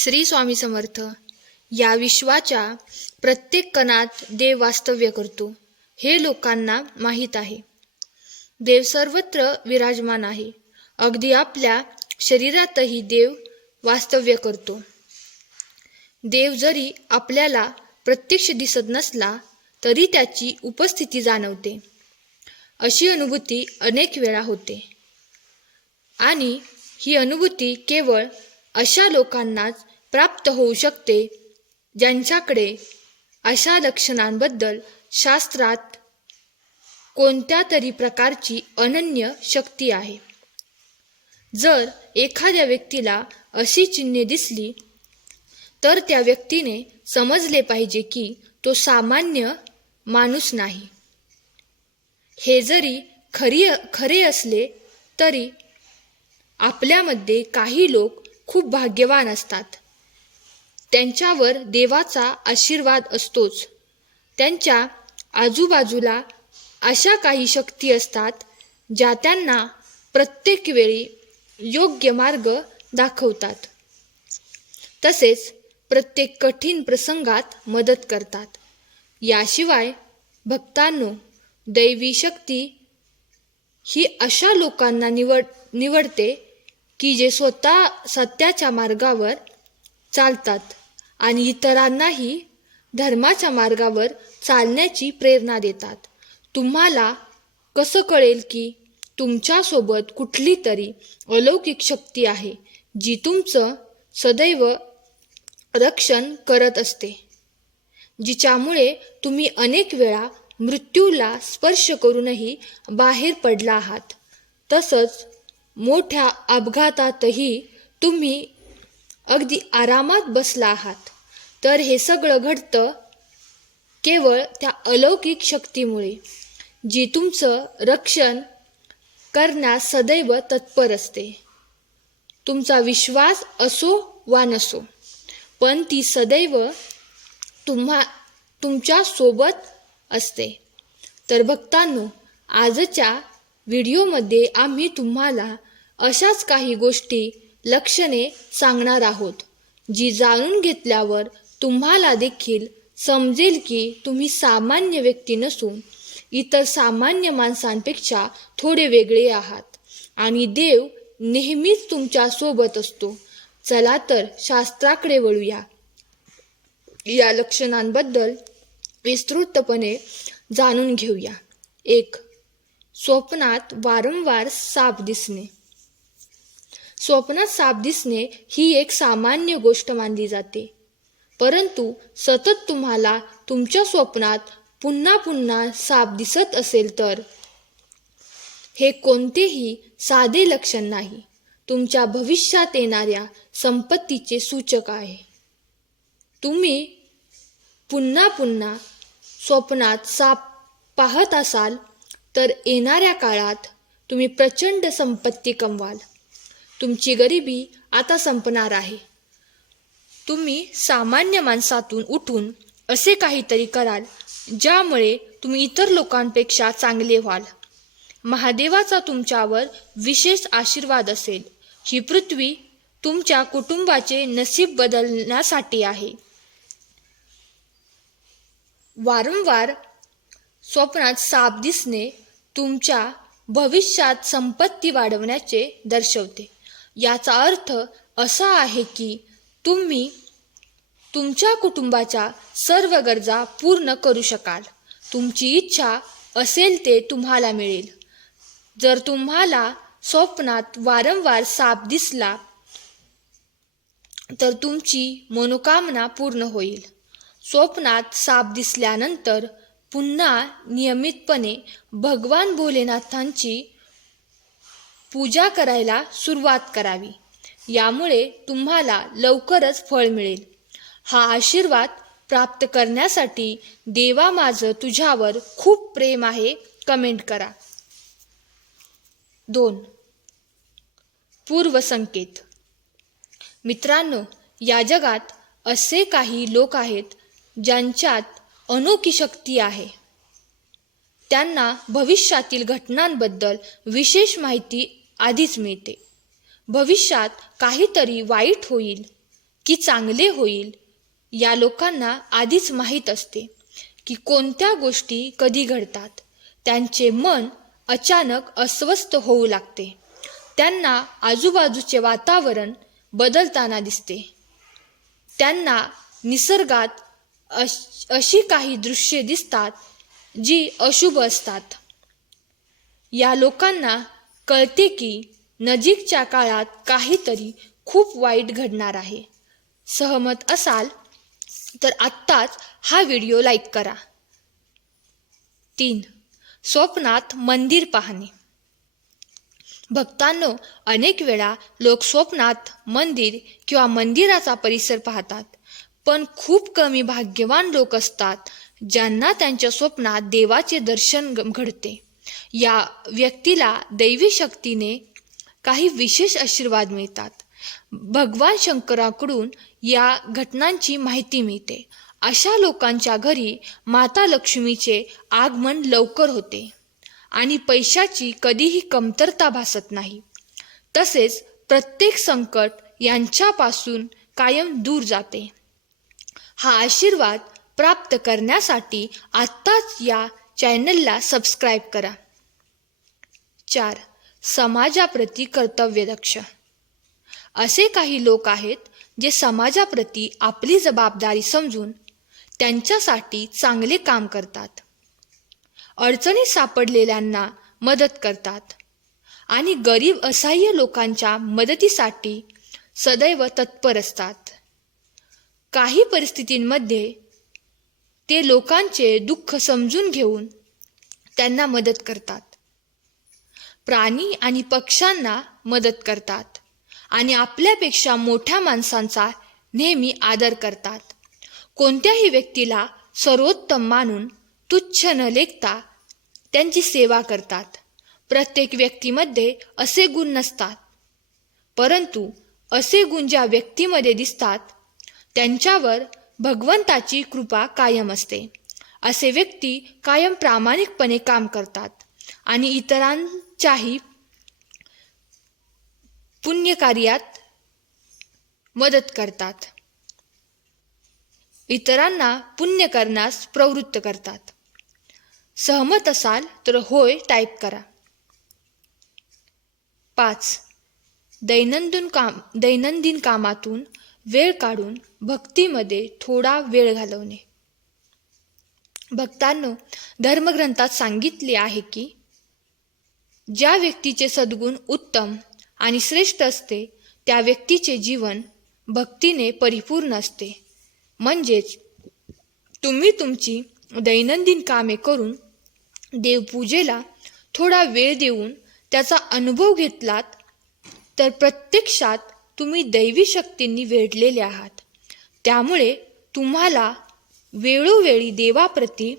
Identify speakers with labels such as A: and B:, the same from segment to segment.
A: श्री स्वामी समर्थ या विश्वाच्या प्रत्येक कणात देव वास्तव्य करतो हे लोकांना माहीत आहे. देव सर्वत्र विराजमान आहे. अगदी आपल्या शरीरातही देव वास्तव्य करतो. देव जरी आपल्याला प्रत्यक्ष दिसत नसला तरी त्याची उपस्थिती जाणवते. अशी अनुभूती अनेक वेळा होते. आणि ही अनुभूती केवळ अशा लोकांनाच प्राप्त होऊ शकते ज्यांच्याकडे अशा लक्षणांबद्दल शास्त्रात कोणत्या तरी प्रकारची अनन्य शक्ती आहे. जर एखाद्या व्यक्तीला अशी चिन्हे दिसली तर त्या व्यक्तीने समजले पाहिजे की तो सामान्य माणूस नाही. हे जरी खरी खरे असले तरी आपल्यामध्ये काही लोक खूप भाग्यवान असतात. त्यांच्यावर देवाचा आशीर्वाद असतोच. त्यांच्या आजूबाजूला अशा काही शक्ती असतात ज्या त्यांना प्रत्येक वेळी योग्य मार्ग दाखवतात. तसेच प्रत्येक कठीण प्रसंगात मदत करतात. याशिवाय भक्तांनो दैवी शक्ती ही अशा लोकांना निवड निवडते की जे स्वतः सत्याच्या मार्गावर चालतात आणि इतरांनाही धर्माच्या मार्गावर चालण्याची प्रेरणा देतात. तुम्हाला कसं कळेल की तुमच्यासोबत कुठली तरी अलौकिक शक्ती आहे जी तुमचं सदैव रक्षण करत असते जिच्यामुळे तुम्ही अनेक वेळा मृत्यूला स्पर्श करूनही बाहेर पडला आहात. तसंच मोठ्या अपघातातही तुम्ही अगदी आरामात बसला आहात. तर हे सगळं घडतं केवळ त्या अलौकिक शक्तीमुळे जी तुमचं रक्षण करण्यास सदैव तत्पर असते. तुमचा विश्वास असो वा नसो पण ती सदैव तुम्हा तुमच्यासोबत असते. तर भक्तांनो आजच्या व्हिडिओमध्ये आम्ही तुम्हाला अशाच काही गोष्टी लक्षणे सांगणार आहोत. जी जाणून घेतल्यावर तुम्हाला देखील समजेल की तुम्ही सामान्य व्यक्ती नसून इतर सामान्य माणसांपेक्षा थोडे वेगळे आहात. आणि देव नेहमीच तुमच्यासोबत असतो. चला तर शास्त्राकडे वळूया. या लक्षणांबद्दल विस्तृतपणे जाणून घेऊया. एक स्वप्नात वारंवार साप दिसणे. स्वप्नात साप दिसणे ही एक सामान्य गोष्ट मानली जाते. परंतु सतत तुम्हाला तुमच्या स्वप्नात पुन्हा पुन्हा साप दिसत असेल तर हे कोणतेही साधे लक्षण नाही. तुमच्या भविष्यात येणाऱ्या संपत्तीचे सूचक आहे. तुम्ही पुन्हा पुन्हा स्वप्नात साप पाहत असाल तर येणाऱ्या काळात तुम्ही प्रचंड संपत्ती कमवाल. तुमची गरिबी आता संपणार आहे. तुम्ही सामान्य माणसातून उठून असे काहीतरी कराल ज्यामुळे तुम्ही इतर लोकांपेक्षा चांगले व्हाल. महादेवाचा तुमच्यावर विशेष आशीर्वाद असेल. ही पृथ्वी तुमच्या कुटुंबाचे नसीब बदलण्यासाठी आहे. वारंवार स्वप्नात साप दिसणे तुमच्या भविष्यात संपत्ती वाढवण्याचे दर्शवते. याचा अर्थ असा आहे की तुम्ही तुमच्या कुटुंबाच्या सर्व गरजा पूर्ण करू शकाल. तुमची इच्छा असेल ते तुम्हाला मिळेल. जर तुम्हाला स्वप्नात वारंवार साप दिसला तर तुमची मनोकामना पूर्ण होईल. स्वप्नात साप दिसल्यानंतर पुन्हा नियमितपणे भगवान भोलेनाथांची पूजा करायला सुरुवात करावी. यामुळे तुम्हाला लवकरच फळ मिळेल. हा आशीर्वाद प्राप्त करण्यासाठी देवा माझं तुझ्यावर खूप प्रेम आहे कमेंट करा. दोन. पूर्वसंकेत. मित्रांनो या जगात असे काही लोक आहेत ज्यांच्यात अनोखी शक्ती आहे. त्यांना भविष्यातील घटनांबद्दल विशेष माहिती आधीच मिळते. भविष्यात काहीतरी वाईट होईल की चांगले होईल या लोकांना आधीच माहीत असते की कोणत्या गोष्टी कधी घडतात. त्यांचे मन अचानक अस्वस्थ होऊ लागते. त्यांना आजूबाजूचे वातावरण बदलताना दिसते. त्यांना निसर्गात अश अशी काही दृश्ये दिसतात जी अशुभ असतात. या लोकांना कळते की नजीकच्या काळात काहीतरी खूप वाईट घडणार आहे. सहमत असाल तर आत्ताच हा व्हिडिओ लाईक करा. तीन. स्वप्नात मंदिर पाहणे. भक्तांनो अनेक वेळा लोक स्वप्नात मंदिर किंवा मंदिराचा परिसर पाहतात पण खूप कमी भाग्यवान लोक असतात ज्यांना त्यांच्या स्वप्नात देवाचे दर्शन घडते. या व्यक्तीला दैवी शक्तीने काही विशेष आशीर्वाद मिळतात. भगवान शंकराकडून या घटनांची माहिती मिळते. अशा लोकांच्या घरी माता लक्ष्मीचे आगमन लवकर होते आणि पैशाची कधीही कमतरता भासत नाही. तसेच प्रत्येक संकट यांच्यापासून कायम दूर जाते. हा आशीर्वाद प्राप्त करण्यासाठी आत्ताच या चॅनलला सबस्क्राईब करा. चार समाजाप्रती कर्तव्यदक्ष असे काही लोक आहेत जे समाजाप्रती आपली जबाबदारी समजून त्यांच्यासाठी चांगले काम करतात. अडचणीत सापडलेल्यांना मदत करतात आणि गरीब असहाय्य लोकांच्या मदतीसाठी सदैव तत्पर असतात. काही परिस्थितींमध्ये ते लोकांचे दुःख समजून घेऊन त्यांना मदत करतात. प्राणी आणि पक्ष्यांना मदत करतात आणि आपल्यापेक्षा मोठ्या माणसांचा नेहमी आदर करतात. कोणत्याही व्यक्तीला सर्वोत्तम मानून तुच्छ न लेखता त्यांची सेवा करतात. प्रत्येक व्यक्तीमध्ये असे गुण नसतात. परंतु असे गुण ज्या व्यक्तीमध्ये दिसतात त्यांच्यावर भगवंताची कृपा कायम असते. असे व्यक्ती कायम प्रामाणिकपणे काम करतात आणि इतरांच्याही पुण्यकार्यात मदत करतात. इतरांना पुण्य करण्यास प्रवृत्त करतात. सहमत असाल तर होय टाईप करा. पाच. दैनंदिन काम दैनंदिन कामातून वेळ काढून भक्तीमध्ये थोडा वेळ घालवणे. भक्तांनो धर्मग्रंथात सांगितले आहे की ज्या व्यक्तीचे सद्गुण उत्तम आणि श्रेष्ठ असते त्या व्यक्तीचे जीवन भक्तीने परिपूर्ण असते. म्हणजेच तुम्ही तुमची दैनंदिन कामे करून देवपूजेला थोडा वेळ देऊन त्याचा अनुभव घेतलात तर प्रत्यक्षात तुम्ही दैवी शक्तींनी वेढलेले आहात. त्यामुळे तुम्हाला वेळोवेळी देवाप्रती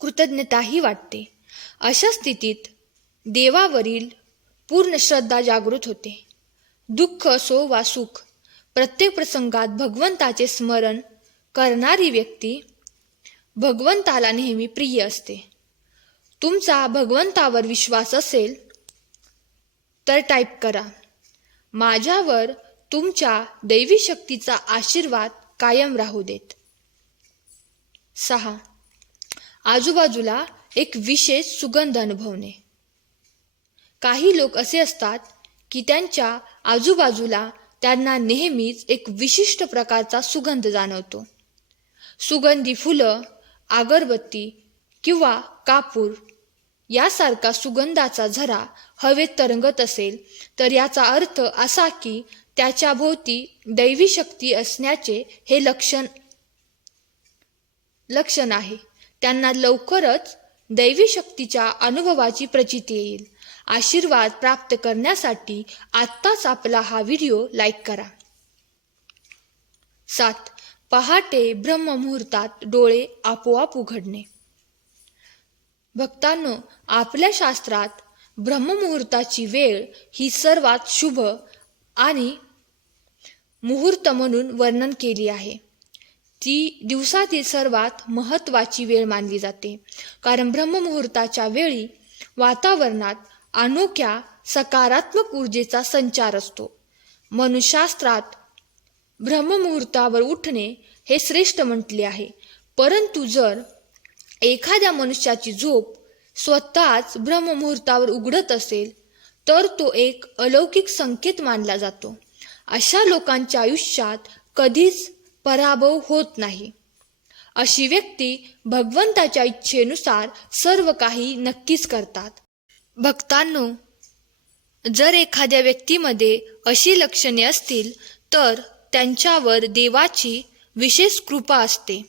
A: कृतज्ञताही वाटते. अशा स्थितीत देवावरील पूर्ण श्रद्धा जागृत होते. दुःख असो वा सुख प्रत्येक प्रसंगात भगवंताचे स्मरण करणारी व्यक्ती भगवंताला नेहमी प्रिय असते. तुमचा भगवंतावर विश्वास असेल तर टाईप करा. माझ्यावर तुमच्या दैवी शक्तीचा आशीर्वाद कायम राहू देत. सहा. आजूबाजूला एक विशेष सुगंध अनुभवणे. काही लोक असे असतात की त्यांच्या आजूबाजूला त्यांना नेहमीच एक विशिष्ट प्रकारचा सुगंध जाणवतो. सुगंधी फुलं अगरबत्ती किंवा कापूर यासारखा सुगंधाचा झरा हवेत तरंगत असेल तर याचा अर्थ असा की त्याच्या भोवती दैवी शक्ती असण्याचे हे लक्षण लक्षण आहे. त्यांना लवकरच दैवी शक्तीच्या अनुभवाची प्रचिती येईल. आशीर्वाद प्राप्त करण्यासाठी आत्ताच आपला हा व्हिडिओ लाईक करा. सात. पहाटे ब्रह्ममुहूर्तात डोळे आपोआप उघडणे. भक्तांनो आपल्या शास्त्रात ब्रह्ममुहूर्ताची वेळ ही सर्वात शुभ आणि मुहूर्त म्हणून वर्णन केली आहे. ती दिवसातील सर्वात महत्त्वाची वेळ मानली जाते. कारण ब्रह्ममुहूर्ताच्या वेळी वातावरणात अनोख्या सकारात्मक ऊर्जेचा संचार असतो. मनुशास्त्रात ब्रह्ममुहूर्तावर उठणे हे श्रेष्ठ म्हटले आहे. परंतु जर एखाद्या मनुष्याची झोप स्वतःच ब्रह्ममुहूर्तावर उघडत असेल तर तो एक अलौकिक संकेत मानला जातो. अशा लोकांच्या आयुष्यात कधीच पराभव होत नाही. अशी व्यक्ती भगवंताच्या इच्छेनुसार सर्व काही नक्कीच करतात. भक्तांनो जर एखाद्या व्यक्तीमध्ये अशी लक्षणे असतील तर त्यांच्यावर देवाची विशेष कृपा असते.